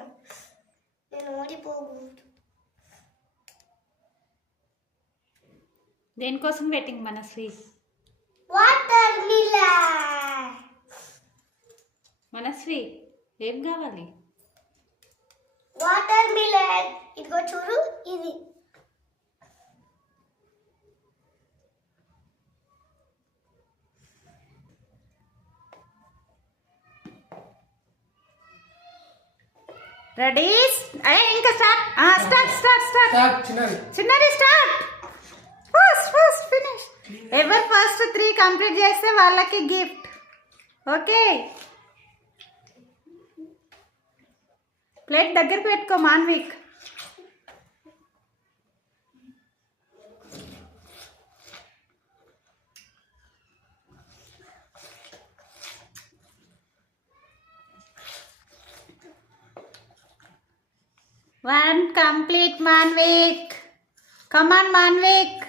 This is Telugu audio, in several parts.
ఆడుతున్నా నేను ఓడిపోకూడదు దేనికోసం waiting Manasvi watermelon. Manasvi ఏం కావాలి? Watermelon. ఇదిగో చూడు ఇది. రెడీ ఇంకా స్టార్ట్ స్టార్ట్ స్టార్ట్ స్టార్ట్ చిన్నది. స్టార్ట్ ఫస్ట్ ఫస్ట్ ఫినిష్ ఎవరు ఫస్ట్ త్రీ కంప్లీట్ చేస్తే వాళ్ళకి గిఫ్ట్ ఓకే. ప్లేట్ దగ్గరికి పెట్టుకో Manvik. One complete Manvik come on Manvik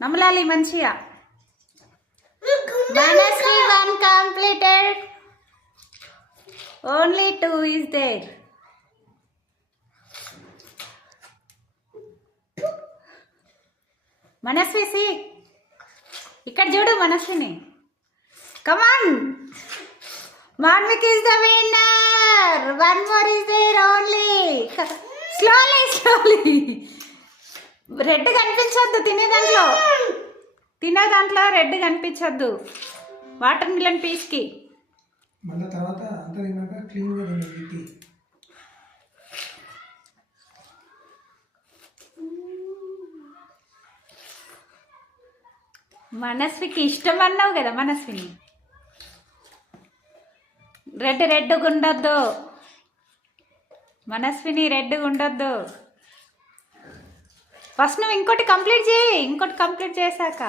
నమ్మలాలి మంచిగా Manasvi one completed only two is there Manasvi see ఇక్కడ చూడు Manaswini come on Manvik is the winner one more is there only slowly slowly red కనిపించొద్దు తినే దాంట్లో. తినే దాంట్లో రెడ్ కనిపించొద్దు. వాటర్ మిలన్ పీస్కి మళ్ళీ తర్వాత అంత తిన్నాక క్లీన్గా తినండి మనస్వికి ఇష్టం అన్నావు కదా మనస్విని? రెడ్ రెడ్ ఉండొద్దు మనస్విని రెడ్ ఉండొద్దు ఫస్ట్ నువ్వు ఇంకోటి కంప్లీట్ చేయి. ఇంకోటి కంప్లీట్ చేశాక.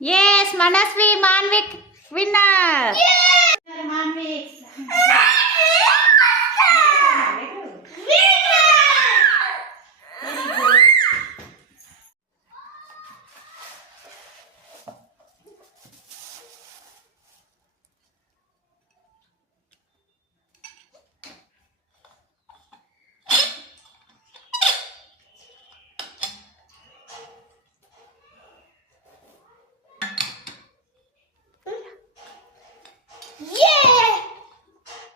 ఎస్ మనస్వి మాన్విక్ విన్నర్